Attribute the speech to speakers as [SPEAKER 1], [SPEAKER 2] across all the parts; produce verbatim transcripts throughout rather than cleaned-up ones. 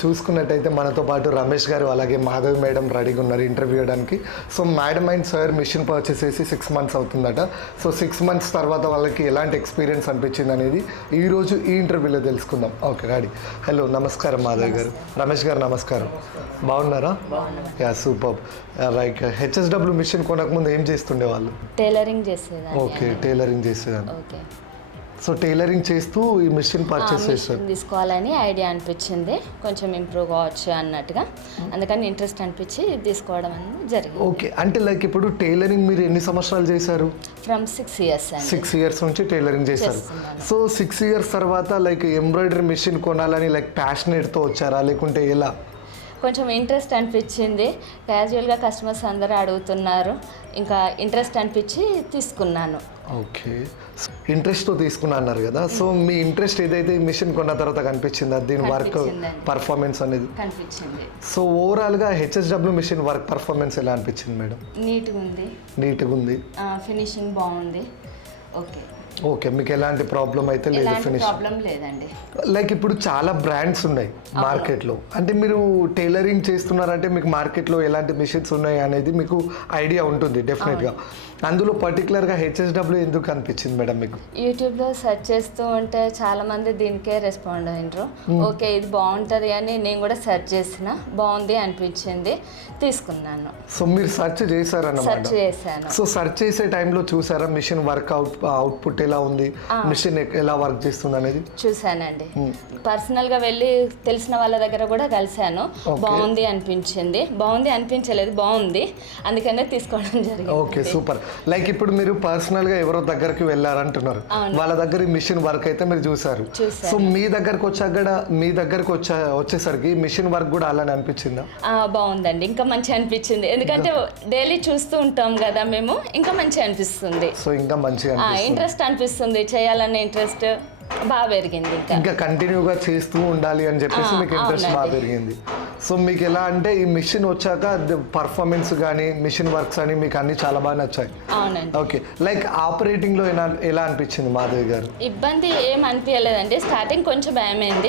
[SPEAKER 1] చూసుకున్నట్టయితే మనతో పాటు రమేష్ గారు అలాగే మాధవి మేడం రెడీగా ఉన్నారు ఇంటర్వ్యూ చేయడానికి. So madam and sir machine purchase చేసి సిక్స్ మంత్స్ అవుతుందట. సో సిక్స్ మంత్స్ తర్వాత వాళ్ళకి ఎలాంటి ఎక్స్పీరియన్స్ అనిపించింది అనేది ఈరోజు ఈ ఇంటర్వ్యూలో తెలుసుకుందాం. Okay ready. హలో నమస్కారం మాధవి గారు. రమేష్ గారు నమస్కారం. బాగున్నారా? Yeah super. Like HSW machine కొనకముందు ఏం చేస్తుండే వాళ్ళు?
[SPEAKER 2] టైలరింగ్ చేసేదాన్ని.
[SPEAKER 1] ఓకే టైలరింగ్ చేసేదాన్ని.
[SPEAKER 2] ఓకే.
[SPEAKER 1] సో టైలరింగ్ చేస్తూ ఈ మిషన్ పర్చేస్ చేస్తారు.
[SPEAKER 2] తీసుకోవాలని ఐడియా అనిపించింది, కొంచెం ఇంప్రూవ్ కావచ్చు అన్నట్టుగా, అందుకని ఇంట్రెస్ట్ అనిపించి తీసుకోవడం అనేది జరిగింది.
[SPEAKER 1] ఓకే. అంటే లైక్ ఇప్పుడు టైలరింగ్ మీరు ఎన్ని సంవత్సరాలు చేశారు?
[SPEAKER 2] From six years
[SPEAKER 1] six years నుంచి టైలరింగ్ చేశారు. సో సిక్స్ ఇయర్స్ తర్వాత లైక్ ఎంబ్రాయిడరీ మిషన్ కొనాలని లైక్ ప్యాషనేట్తో వచ్చారా లేకుంటే ఎలా?
[SPEAKER 2] కొంచెం ఇంట్రెస్ట్ అనిపించింది. క్యాజువల్గా కస్టమర్స్ అందరూ అడుగుతున్నారు, ఇంకా ఇంట్రెస్ట్ అనిపించి తీసుకున్నాను.
[SPEAKER 1] ఓకే. ఇంట్రెస్ట్తో తీసుకున్నా అన్నారు కదా. సో మీ ఇంట్రెస్ట్ ఏదైతే మిషన్ కొన్న తర్వాత కనిపించిందా దీని వర్క్ పర్ఫార్మెన్స్ అనేది?
[SPEAKER 2] కనిపించింది.
[SPEAKER 1] సో ఓవరాల్గా హెచ్ఎస్డబ్ల్యూ మిషన్ వర్క్ పర్ఫార్మెన్స్ ఎలా అనిపించింది మేడం?
[SPEAKER 2] నీట్గా ఉంది.
[SPEAKER 1] నీట్గా ఉంది.
[SPEAKER 2] ఫినిషింగ్ బాగుంది. ఓకే.
[SPEAKER 1] ఓకే. మీకు ఎలాంటి ప్రాబ్లం అయితే లేదు? ఫినిష్
[SPEAKER 2] ప్రాబ్లం లేదండి.
[SPEAKER 1] లైక్ ఇప్పుడు చాలా బ్రాండ్స్ ఉన్నాయి మార్కెట్లో. అంటే మీరు టైలరింగ్ చేస్తున్నారంటే మీకు మార్కెట్లో ఎలాంటి మిషన్స్ ఉన్నాయి అనేది మీకు ఐడియా ఉంటుంది డెఫినెట్గా. అందులో పర్టికులర్గా హెచ్ఎస్డబ్ల్యూ ఎందుకు అనిపించింది మేడం మీకు?
[SPEAKER 2] యూట్యూబ్లో సెర్చ్ చేస్తూ ఉంటే చాలా మంది దీనికే రెస్పాండ్ అయినరు. ఓకే ఇది బాగుంటుంది అని నేను కూడా సెర్చ్ చేసిన, బాగుంది అనిపించింది, తీసుకున్నాను.
[SPEAKER 1] సో మీరు సెర్చ్ చేశారన్నమాట?
[SPEAKER 2] సెర్చ్ చేశాను.
[SPEAKER 1] సో సెర్చ్ చేసే టైంలో చూసారా మిషన్ వర్క్ అవుట్ అవుట్పుట్ ఎలా ఉంది, మిషన్ ఎలా వర్క్ చేస్తుంది అనేది?
[SPEAKER 2] చూసానండి. పర్సనల్గా వెళ్ళి తెలిసిన వాళ్ళ దగ్గర కూడా కలిశాను. బాగుంది అనిపించింది. బాగుంది అనిపించలేదు, బాగుంది, అందుకనే తీసుకోవడం జరిగింది.
[SPEAKER 1] Okay super. లైక్ ఇప్పుడు మీరు పర్సనల్గా ఎవరో దగ్గరికి వెళ్ళారంటున్నారు, వాళ్ళ దగ్గర మిషన్ వర్క్ అయితే మీరు చూసారు. సో మీ దగ్గరకు వచ్చాక మీ దగ్గరకు వచ్చా వచ్చేసరికి మిషన్ వర్క్ కూడా అలానే అనిపించిందా?
[SPEAKER 2] బాగుందండి, ఇంకా మంచిగా అనిపించింది. ఎందుకంటే డైలీ చూస్తూ ఉంటాం కదా మేము, ఇంకా మంచిగా అనిపిస్తుంది.
[SPEAKER 1] సో ఇంకా మంచిగా
[SPEAKER 2] ఇంట్రెస్ట్ అనిపిస్తుంది, చేయాలనే ఇంట్రెస్ట్ బాగా పెరిగింది. ఇంకా
[SPEAKER 1] ఇంకా కంటిన్యూగా చేస్తూ ఉండాలి అని చెప్పేసి మీకు ఇంట్రెస్ట్ బాగా పెరిగింది. సో మీకు ఎలా అంటే ఈ మిషన్ వచ్చాక పర్ఫార్మెన్స్ కానీ మిషన్ వర్క్స్ అని మీకు అన్ని చాలా బాగా నచ్చాయి.
[SPEAKER 2] అవునండి.
[SPEAKER 1] ఓకే. లైక్ ఆపరేటింగ్ లో ఎలా ఎలా అనిపించింది మాధవి గారు?
[SPEAKER 2] ఇబ్బంది ఏం అనిపించలేదండి. స్టార్టింగ్ కొంచెం భయమైంది,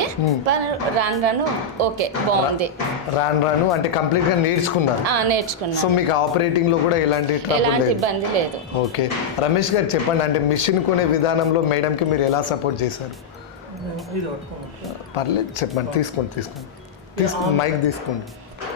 [SPEAKER 2] రాను రాను ఓకే బాగుంది.
[SPEAKER 1] రాను రాను అంటే కంప్లీట్ గా నేర్చుకున్నారు?
[SPEAKER 2] నేర్చుకున్నాను.
[SPEAKER 1] సో మీకు ఆపరేటింగ్ లో కూడా ఎలాంటి
[SPEAKER 2] ఎలాంటి ఇబ్బంది లేదు.
[SPEAKER 1] ఓకే. రమేష్ గారు చెప్పండి, అంటే మిషన్ కొనే విధానంలో మేడం కి మీరు ఎలా సపోర్ట్ చేశారు? పర్లేదు చెప్పండి. తీసుకోండి తీసుకోండి తీసుకోండి మైక్ తీసుకోండి.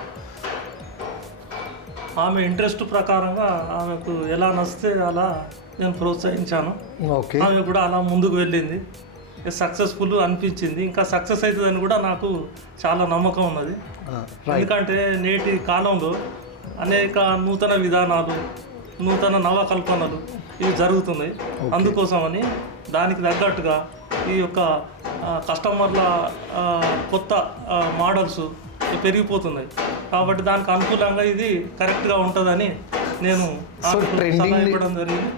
[SPEAKER 3] ఆమె ఇంట్రెస్ట్ ప్రకారంగా ఆమెకు ఎలా నచ్చితే అలా నేను ప్రోత్సహించాను.
[SPEAKER 1] ఓకే.
[SPEAKER 3] ఆమె కూడా అలా ముందుకు వెళ్ళింది, సక్సెస్ఫుల్ అనిపించింది. ఇంకా సక్సెస్ అవుతుందని కూడా నాకు చాలా నమ్మకం ఉన్నది. ఎందుకంటే నేటి కాలంలో అనేక నూతన విధానాలు, నూతన నవకల్పనలు ఇవి జరుగుతున్నాయి. అందుకోసమని దానికి తగ్గట్టుగా ఈ యొక్క కస్టమర్ల కొత్త మోడల్స్ పెరిగిపోతున్నాయి కాబట్టి దానికి అనుకూలంగా ఇది కరెక్ట్గా ఉంటుందని నేను ఇవ్వడం జరిగింది.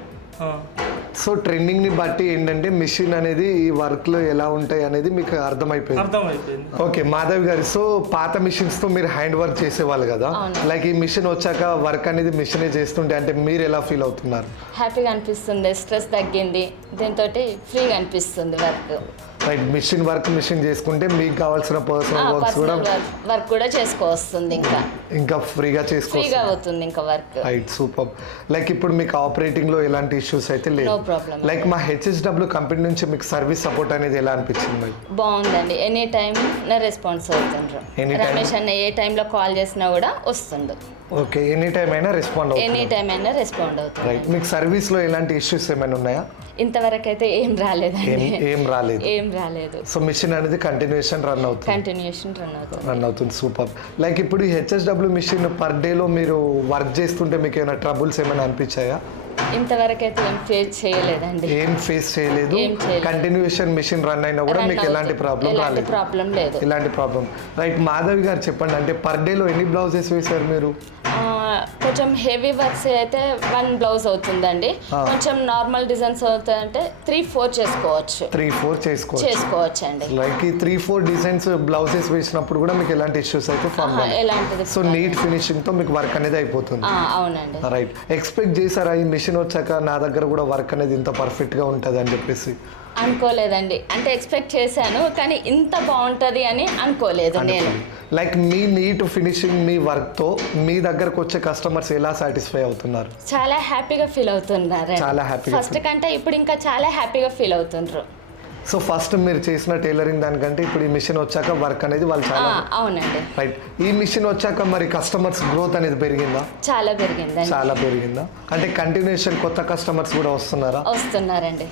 [SPEAKER 1] సో ట్రెండింగ్ని బట్టి ఏంటంటే మిషన్ అనేది ఈ వర్క్లో ఎలా ఉంటాయి అనేది మీకు అర్థమైపోయింది.
[SPEAKER 3] అర్థమైపోయింది.
[SPEAKER 1] ఓకే మాధవి గారు, సో పాత మిషన్స్తో మీరు హ్యాండ్ వర్క్ చేసేవాళ్ళు కదా, లైక్ ఈ మిషన్ వచ్చాక వర్క్ అనేది మిషనే చేస్తుంటే అంటే మీరు ఎలా ఫీల్ అవుతున్నారు?
[SPEAKER 2] హ్యాపీగా అనిపిస్తుంది, స్ట్రెస్ తగ్గింది, దీంతో ఫ్రీగా అనిపిస్తుంది work.
[SPEAKER 1] Right. Machine work machine చేసుకుంటే మీకు కావాల్సిన పర్సనల్ వర్క్స్ కూడా
[SPEAKER 2] వర్క్ కూడా చేసుకోవస్తుంది, ఇంకా
[SPEAKER 1] ఇంకా ఫ్రీగా చేసుకోవచ్చు,
[SPEAKER 2] ఫ్రీగా అవుతుంది ఇంకా వర్క్.
[SPEAKER 1] Right super. లైక్ ఇప్పుడు మీకు ఆపరేటింగ్ లో ఎలాంటి ఇష్యూస్ అయితే లేదు. లైక్ మా హెచ్ఎస్డబ్ల్యూ కంపెనీ నుంచి మీకు సర్వీస్ సపోర్ట్ అనేది ఎలా అనిపించింది?
[SPEAKER 2] బాగుందండి, ఎనీ టైం నా రెస్పాన్స్ అవుతుండ్రు. రమేష్ అన్న ఏ టైంలో కాల్ చేసినా కూడా వస్తుండు.
[SPEAKER 1] ఓకే. ఎనీ టైం అయినా రెస్పాండ్ అవుతుంది?
[SPEAKER 2] ఎనీ టైం అయినా రెస్పాండ్ అవుతుంది.
[SPEAKER 1] రైట్. మీకు సర్వీస్ లో ఎలాంటి ఇష్యూస్ ఏమైనా ఉన్నాయా?
[SPEAKER 2] ఇంతవరకు అయితే ఏం రాలేదండి.
[SPEAKER 1] ఏం రాలేదు?
[SPEAKER 2] ఏం రాలేదు.
[SPEAKER 1] సో మిషన్ అనేది కంటిన్యూషన్ రన్ అవుతుంది?
[SPEAKER 2] కంటిన్యూషన్ రన్ అవుతుంది
[SPEAKER 1] రన్ అవుతుంది సూపర్. లైక్ ఇప్పుడు ఈ హెచ్ఎస్డబ్ల్యూ మిషన్ పర్ డేలో మీరు వర్క్ చేస్తుంటే మీకు ఏమైనా ట్రబుల్స్ ఏమైనా అనిపించాయా?
[SPEAKER 2] ఇంతవరకు అయితే ఏం ఫేస్ చేయలేదండి.
[SPEAKER 1] ఏం ఫేస్ చేయలేదు. కంటిన్యూషన్ మిషన్ రన్ అయినా కూడా మీకు ఎలాంటి ప్రాబ్లం రాలేదు?
[SPEAKER 2] ప్రాబ్లం లేదు.
[SPEAKER 1] ఎలాంటి ప్రాబ్లం. రైట్. మాధవి గారు చెప్పండి, అంటే పర్ డేలో ఎన్ని బ్లౌజెస్ వేశారు మీరు?
[SPEAKER 2] కొంచెం హెవీ వర్క్స్ అయితే వన్ బ్లౌజ్ అవుతుందండి. కొంచెం నార్మల్ డిజైన్స్ అవుతాయంటే త్రీ ఫోర్ చేసుకోవచ్చు.
[SPEAKER 1] త్రీ ఫోర్ చేసుకోవచ్చు
[SPEAKER 2] చేసుకోవచ్చు అండి.
[SPEAKER 1] లైక్ ఈ త్రీ ఫోర్ డిజైన్స్ బ్లౌజెస్ వేసినప్పుడు కూడా మీకు ఎలాంటి ఇష్యూస్ అయితే ఫామ్
[SPEAKER 2] ఎలాంటిది.
[SPEAKER 1] సో నీట్ ఫినిషింగ్ తో మీకు వర్క్ అనేది అయిపోతుంది.
[SPEAKER 2] అవునండి.
[SPEAKER 1] రైట్. ఎక్స్పెక్ట్ చేశారా ఈ మిషన్ వచ్చాక నా దగ్గర కూడా వర్క్ అనేది ఇంత పర్ఫెక్ట్ గా ఉంటుంది అని చెప్పేసి?
[SPEAKER 2] అనుకోలేదండి, అంటే ఎక్స్పెక్ట్ చేశాను కానీ ఇంత బాగుంటుంది అని అనుకోలేదు నేను.
[SPEAKER 1] లైక్ మీ నీట్ ఫినిషింగ్ మీ వర్క్తో మీ దగ్గరకు వచ్చే కస్టమర్స్ ఎలా సాటిస్ఫై అవుతున్నారు?
[SPEAKER 2] చాలా హ్యాపీగా ఫీల్ అవుతున్నారు.
[SPEAKER 1] చాలా హ్యాపీగా
[SPEAKER 2] ఫస్ట్ కంటే ఇప్పుడు ఇంకా చాలా హ్యాపీగా ఫీల్ అవుతుండ్రు.
[SPEAKER 1] సో ఫస్ట్ మీరు చేసిన టైలరింగ్ దానికంటే ఇప్పుడు ఈ మిషన్ వచ్చాక వర్క్ అనేది వాళ్ళు చాలా
[SPEAKER 2] అవునండి
[SPEAKER 1] రైట్. ఈ మిషన్ వచ్చాక మరి కస్టమర్స్ గ్రోత్ అనేది పెరిగిందా?
[SPEAKER 2] చాలా పెరిగిందండి.
[SPEAKER 1] చాలా పెరిగిందా? అంటే కంటిన్యూషన్ కొత్త కస్టమర్స్ కూడా వస్తున్నారా?
[SPEAKER 2] వస్తున్నారండి.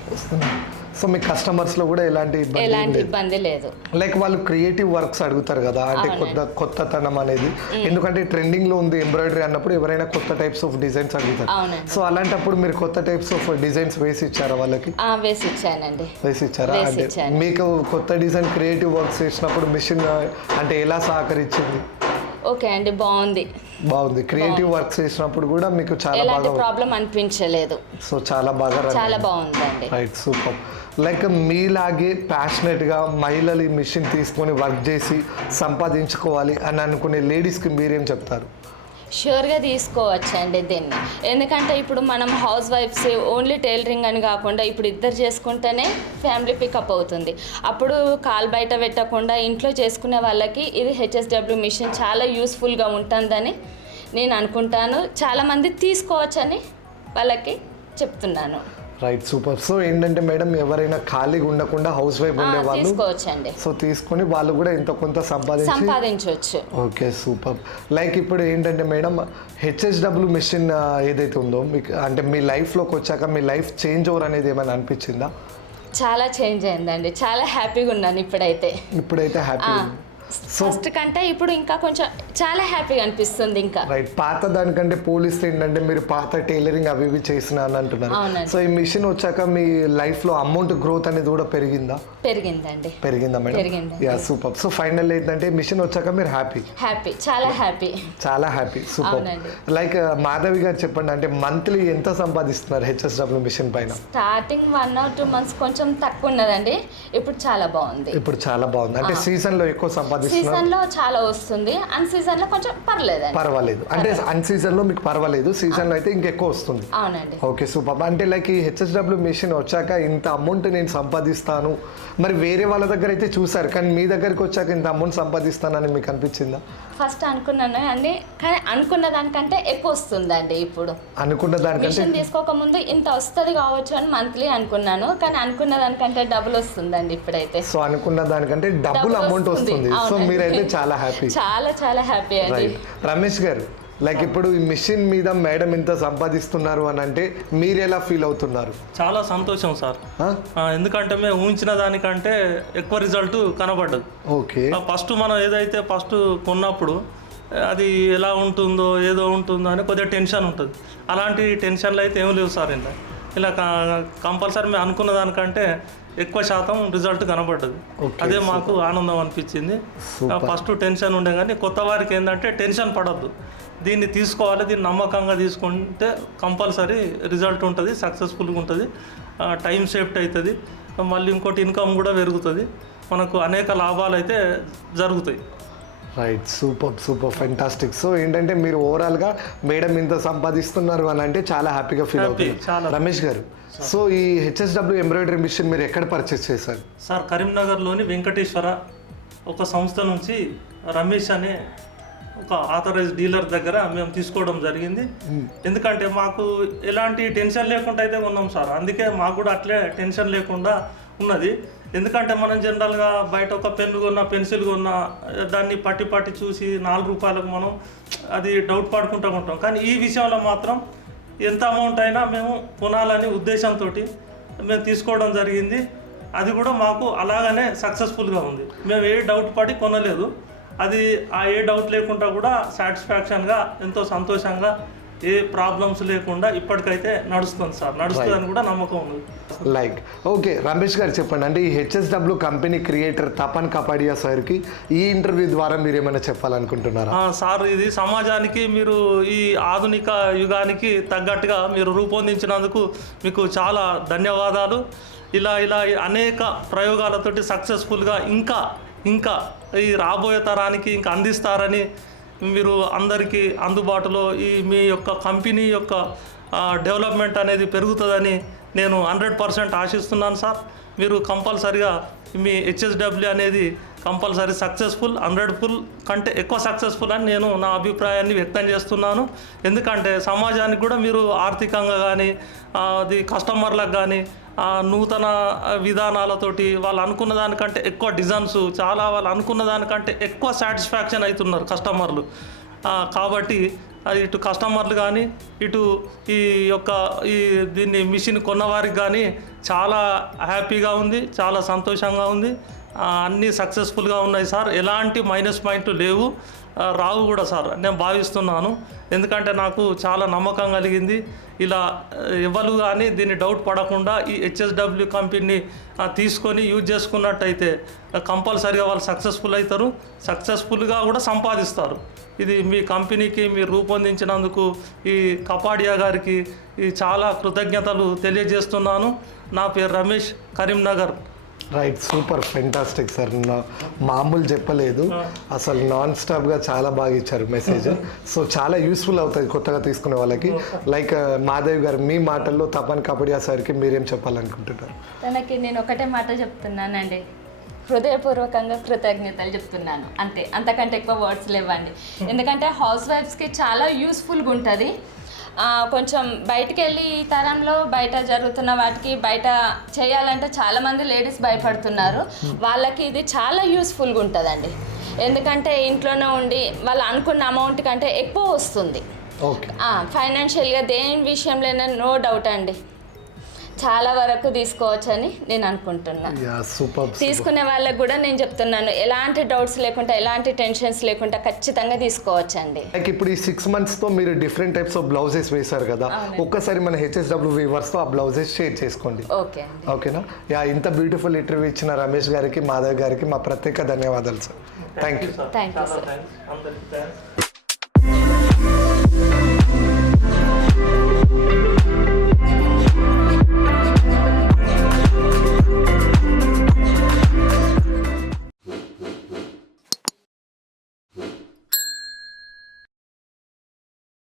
[SPEAKER 1] సో మీ కస్టమర్స్లో కూడా ఎలాంటి ఇబ్బంది
[SPEAKER 2] ఎలాంటి ఇబ్బంది లేదు.
[SPEAKER 1] లైక్ వాళ్ళు క్రియేటివ్ వర్క్స్ అడుగుతారు కదా, అంటే కొత్త కొత్తతనం అనేది, ఎందుకంటే ట్రెండింగ్లో ఉంది ఎంబ్రాయిడరీ అన్నప్పుడు ఎవరైనా కొత్త టైప్స్ ఆఫ్ డిజైన్స్ అడుగుతారు. సో అలాంటిప్పుడు మీరు కొత్త టైప్స్ ఆఫ్ డిజైన్స్ వేసి ఇచ్చారా వాళ్ళకి?
[SPEAKER 2] వేసి ఇచ్చానండి.
[SPEAKER 1] వేసి ఇచ్చారా? అంటే మీకు కొత్త డిజైన్ క్రియేటివ్ వర్క్స్ చేసినప్పుడు మిషన్ అంటే ఎలా సహకరించింది?
[SPEAKER 2] ఓకే అండి, బాగుంది.
[SPEAKER 1] బాగుంది. క్రియేటివ్ వర్క్ చేసినప్పుడు కూడా మీకు చాలా బాగా
[SPEAKER 2] ప్రాబ్లం అనిపించలేదు.
[SPEAKER 1] సో చాలా బాగా
[SPEAKER 2] చాలా బాగుందండి.
[SPEAKER 1] Right, super. లైక్ మీలాగే ప్యాషనెట్గా మహిళలు ఈ మిషన్ తీసుకొని వర్క్ చేసి సంపాదించుకోవాలి అని అనుకునే లేడీస్కి మీరేం చెప్తారు?
[SPEAKER 2] ష్యూర్గా తీసుకోవచ్చు అండి దీన్ని. ఎందుకంటే ఇప్పుడు మనం హౌస్ వైఫ్స్ ఓన్లీ టైలరింగ్ అని కాకుండా ఇప్పుడు ఇద్దరు చేసుకుంటేనే ఫ్యామిలీ పికప్ అవుతుంది. అప్పుడు కాలు బయట పెట్టకుండా ఇంట్లో చేసుకునే వాళ్ళకి ఇది హెచ్ఎస్డబ్ల్యూ మిషన్ చాలా యూస్ఫుల్గా ఉంటుందని నేను అనుకుంటాను. చాలామంది తీసుకోవచ్చని వాళ్ళకి చెప్తున్నాను.
[SPEAKER 1] Right, super. సో ఏంటంటే మేడం, ఎవరైనా ఖాళీగా ఉండకుండా హౌస్ వైఫ్ ఉండే వాళ్ళు
[SPEAKER 2] తీసుకోవచ్చండి.
[SPEAKER 1] సో తీసుకొని వాళ్ళు కూడా ఎంతో కొంత సంపాదించి
[SPEAKER 2] సంపాదించవచ్చు.
[SPEAKER 1] Okay, super. లైక్ ఇప్పుడు ఏంటంటే మేడం, హెచ్ఎస్డబ్ల్యూ మిషన్ ఏదైతే ఉందో మీకు అంటే మీ లైఫ్లోకి వచ్చాక మీ లైఫ్ చేంజ్ ఓవర్ అనేది ఏమైనా అనిపించిందా?
[SPEAKER 2] చాలా చేంజ్ అయిందండి. చాలా హ్యాపీగా ఉన్నాను ఇప్పుడైతే.
[SPEAKER 1] ఇప్పుడైతే హ్యాపీ.
[SPEAKER 2] ఫస్ట్ కంటే ఇప్పుడు ఇంకా కొంచెం చాలా హ్యాపీగా అనిపిస్తుంది. ఇంకా
[SPEAKER 1] రైట్, పాత దానికంటే పోలిస్తే ఏంటంటే మీరు పాత టైలరింగ్ అవి ఇవి చేసిన అని అంటున్నారు. సో ఈ మిషన్ వచ్చాక మీ లైఫ్ లో అమౌంట్ గ్రోత్ అనేది కూడా పెరిగిందా?
[SPEAKER 2] పెరిగిందండి.
[SPEAKER 1] పెరిగిందా మేడం?
[SPEAKER 2] పెరిగింది.
[SPEAKER 1] Yeah, super. సో ఫైనల్ ఏంటంటే మిషన్ వచ్చాక మీరు హ్యాపీ?
[SPEAKER 2] హ్యాపీ, చాలా హ్యాపీ.
[SPEAKER 1] చాలా హ్యాపీ, సూపర్. లైక్ మాధవి గారు చెప్పండి, అంటే మంత్లీ ఎంత సంపాదిస్తున్నారు హెచ్ఎస్డబ్ల్యూ మిషన్ పైన?
[SPEAKER 2] Starting one or two months కొంచెం తక్కువ ఉన్నదండి, ఇప్పుడు చాలా బాగుంది.
[SPEAKER 1] ఇప్పుడు చాలా బాగుంది. అంటే సీజన్ లో ఎక్కువ సంపాదిస్తున్నారు?
[SPEAKER 2] సీజన్ లో చాలా వస్తుంది, అన్ సీజన్ లో కొంచెం పర్లేదు.
[SPEAKER 1] పర్వాలేదు, అంటే అన్ సీజన్ లో మీకు పర్వాలేదు, సీజన్ లో అయితే ఇంకెక్కువ వస్తుంది.
[SPEAKER 2] అవునండి.
[SPEAKER 1] Okay, super. అంటే లైక్ ఈ హెచ్ఎస్డబ్ల్యూ మిషన్ వచ్చాక ఇంత అమౌంట్ నేను సంపాదిస్తాను, మరి వేరే వాళ్ళ దగ్గర అయితే చూసారు, కానీ మీ దగ్గరికి వచ్చాక ఇంత అమౌంట్ సంపాదిస్తానని మీకు అనిపించిందా?
[SPEAKER 2] ఫస్ట్ అనుకున్నాను అండి, కానీ అనుకున్న దానికంటే ఎక్కువ వస్తుందండి. ఇప్పుడు
[SPEAKER 1] అనుకున్న దానికంటే
[SPEAKER 2] మిషన్ తీసుకోక ముందు ఇంత వస్తుంది కావచ్చు అని మంత్లీ అనుకున్నాను, కానీ అనుకున్న దానికంటే డబుల్ వస్తుందండి ఇప్పుడైతే.
[SPEAKER 1] సో అనుకున్న దానికంటే డబుల్ అమౌంట్ వస్తుంది. సో మీరైతే చాలా హ్యాపీ.
[SPEAKER 2] చాలా చాలా హ్యాపీ అండి.
[SPEAKER 1] రమేష్ గారు, లైక్ ఇప్పుడు ఈ మిషన్ మీద మేడం ఇంత సంపాదిస్తున్నారు అని అంటే మీరు ఎలా ఫీల్ అవుతున్నారు?
[SPEAKER 3] చాలా సంతోషం సార్. ఎందుకంటే మేము ఊహించిన దానికంటే ఎక్కువ రిజల్ట్ కనబడ్డది.
[SPEAKER 1] ఓకే,
[SPEAKER 3] ఫస్ట్ మనం ఏదైతే ఫస్ట్ కొన్నప్పుడు అది ఎలా ఉంటుందో ఏదో ఉంటుందో అని కొద్దిగా టెన్షన్ ఉంటుంది. అలాంటి టెన్షన్లు అయితే ఏం లేవు సార్. ఇలా ఇలా కంపల్సరీ మేము అనుకున్న దానికంటే ఎక్కువ శాతం రిజల్ట్ కనబడ్డది. అదే మాకు ఆనందం అనిపించింది. ఫస్ట్ టెన్షన్ ఉండే, కానీ కొత్త వారికి ఏంటంటే టెన్షన్ పడద్దు, దీన్ని తీసుకోవాలి, దీన్ని నమ్మకంగా తీసుకుంటే కంపల్సరీ రిజల్ట్ ఉంటుంది, సక్సెస్ఫుల్గా ఉంటుంది, టైం సేఫ్ట్ అవుతుంది, మళ్ళీ ఇంకోటి ఇన్కమ్ కూడా పెరుగుతుంది, మనకు అనేక లాభాలు అయితే జరుగుతాయి.
[SPEAKER 1] Right, super super fantastic. So ఏంటంటే మీరు ఓవరాల్గా మేడం ఇంత సంపాదిస్తున్నారు అని అంటే చాలా హ్యాపీగా ఫీల్ అవుతుంది. రమేష్ గారు, సో ఈ హెచ్ఎస్డబ్ల్యూ ఎంబ్రాయిడరీ మిషన్ మీరు ఎక్కడ పర్చేస్ చేశారు?
[SPEAKER 3] సార్ కరీంనగర్లోని వెంకటేశ్వర ఒక సంస్థ నుంచి రమేష్ అనే ఒక ఆథరైజ్ డీలర్ దగ్గర మేము తీసుకోవడం జరిగింది. ఎందుకంటే మాకు ఎలాంటి టెన్షన్ లేకుండా అయితే ఉన్నాం సార్, అందుకే మాకు కూడా అట్లే టెన్షన్ లేకుండా ఉన్నది. ఎందుకంటే మనం జనరల్గా బయట ఒక పెన్ను కొన్నా పెన్సిల్ కొన్నా దాన్ని పట్టి పట్టి చూసి నాలుగు రూపాయలకు మనం అది డౌట్ పడుకుంటూ ఉంటాం, కానీ ఈ విషయంలో మాత్రం ఎంత అమౌంట్ అయినా మేము కొనాలని ఉద్దేశంతో మేము తీసుకోవడం జరిగింది. అది కూడా మాకు అలాగనే సక్సెస్ఫుల్గా ఉంది. మేము ఏ డౌట్ పడి కొనలేదు, అది ఆ ఏ డౌట్ లేకుండా కూడా సాటిస్ఫాక్షన్గా ఎంతో సంతోషంగా ఏ ప్రాబ్లమ్స్ లేకుండా ఇప్పటికైతే నడుస్తుంది సార్, నడుస్తుందని కూడా నమ్మకం ఉంది.
[SPEAKER 1] లైక్ ఓకే, రమేష్ గారు చెప్పండి, అంటే ఈ HSW company creator Tapan Kapadia సార్కి ఈ ఇంటర్వ్యూ ద్వారా మీరు ఏమైనా చెప్పాలనుకుంటున్నారా?
[SPEAKER 3] సార్, ఇది సమాజానికి మీరు ఈ ఆధునిక యుగానికి తగ్గట్టుగా మీరు రూపొందించినందుకు మీకు చాలా ధన్యవాదాలు. ఇలా ఇలా అనేక ప్రయోగాలతోటి సక్సెస్ఫుల్గా ఇంకా ఇంకా ఈ రాబోయే తరానికి ఇంకా అందిస్తారని మీరు అందరికీ అందుబాటులో ఈ మీ యొక్క కంపెనీ యొక్క డెవలప్మెంట్ అనేది పెరుగుతుందని నేను హండ్రెడ్ పర్సెంట్ ఆశిస్తున్నాను సార్. మీరు కంపల్సరిగా మీ హెచ్ఎస్డబ్ల్యూ అనేది కంపల్సరీ సక్సెస్ఫుల్, హండ్రెడ్ ఫుల్ కంటే ఎక్కువ సక్సెస్ఫుల్ అని నేను నా అభిప్రాయాన్ని వ్యక్తం చేస్తున్నాను. ఎందుకంటే సమాజానికి కూడా మీరు ఆర్థికంగా కానీ అది కస్టమర్లకు కానీ నూతన విధానాలతోటి వాళ్ళు అనుకున్న దానికంటే ఎక్కువ డిజైన్స్, చాలా వాళ్ళు అనుకున్న దానికంటే ఎక్కువ సాటిస్ఫాక్షన్ అవుతున్నారు కస్టమర్లు. కాబట్టి ఇటు కస్టమర్లు కానీ ఇటు ఈ యొక్క ఈ దీన్ని మిషన్ కొన్నవారికి కానీ చాలా హ్యాపీగా ఉంది, చాలా సంతోషంగా ఉంది. అన్నీ సక్సెస్ఫుల్గా ఉన్నాయి సార్. ఎలాంటి మైనస్ పాయింట్లు లేవు, రావు కూడా సార్ నేను భావిస్తున్నాను. ఎందుకంటే నాకు చాలా నమ్మకం కలిగింది. ఇలా ఎవరు కానీ దీన్ని డౌట్ పడకుండా ఈ హెచ్ఎస్డబ్ల్యూ కంపెనీని తీసుకొని యూజ్ చేసుకున్నట్టయితే కంపల్సరీగా వాళ్ళు సక్సెస్ఫుల్ అవుతారు, సక్సెస్ఫుల్గా కూడా సంపాదిస్తారు. ఇది మీ కంపెనీకి మీరు రూపొందించినందుకు ఈ కపాడియా గారికి ఈ చాలా కృతజ్ఞతలు తెలియజేస్తున్నాను. నా పేరు Ramesh, Karimnagar.
[SPEAKER 1] Right, super, fantastic sir. మామూలు చెప్పలేదు, అసలు నాన్ స్టాప్గా చాలా బాగా ఇచ్చారు మెసేజ్. సో చాలా యూస్ఫుల్ అవుతుంది కొత్తగా తీసుకునే వాళ్ళకి. లైక్ మాధవి గారు, మీ మాటల్లో తపన్ కపడియా సార్కి మీరేం చెప్పాలనుకుంటున్నారు?
[SPEAKER 2] తనకి నేను ఒకటే మాట చెప్తున్నానండి, హృదయపూర్వకంగా కృతజ్ఞతలు చెప్తున్నాను. అంతే, అంతకంటే ఎక్కువ వర్డ్స్ లేవండి. ఎందుకంటే హౌస్ వైఫ్స్కి చాలా యూస్ఫుల్గా ఉంటుంది. కొంచెం బయటికి వెళ్ళి ఈ తరంలో బయట జరుగుతున్న వాటికి బయట చేయాలంటే చాలామంది లేడీస్ భయపడుతున్నారు. వాళ్ళకి ఇది చాలా యూస్ఫుల్గా ఉంటుందండి. ఎందుకంటే ఇంట్లోనే ఉండి వాళ్ళు అనుకున్న అమౌంట్ కంటే ఎక్కువ వస్తుంది. ఫైనాన్షియల్గా దేని విషయంలోనే నో డౌట్ అండి, చాలా వరకు తీసుకోవచ్చని నేను అనుకుంటున్నాను. తీసుకునే వాళ్ళకి కూడా నేను చెప్తున్నాను, ఎలాంటి డౌట్స్ లేకుండా ఎలాంటి టెన్షన్స్ లేకుండా ఖచ్చితంగా తీసుకోవచ్చండి.
[SPEAKER 1] లైక్ ఇప్పుడు ఈ సిక్స్ మంత్స్తో మీరు డిఫరెంట్ టైప్స్ ఆఫ్ బ్లౌజెస్ వేశారు కదా, ఒక్కసారి మన హెచ్ఎస్డబ్ల్యూ వీవర్స్తో ఆ బ్లౌజెస్ షేర్ చేసుకోండి.
[SPEAKER 2] ఓకే
[SPEAKER 1] ఓకేనా? యా, ఇంత బ్యూటిఫుల్ ఇంటర్వ్యూ ఇచ్చిన రమేష్ గారికి, మాధవ్ గారికి మా ప్రత్యేక ధన్యవాదాలు sir. Thank you.
[SPEAKER 2] Thank you sir.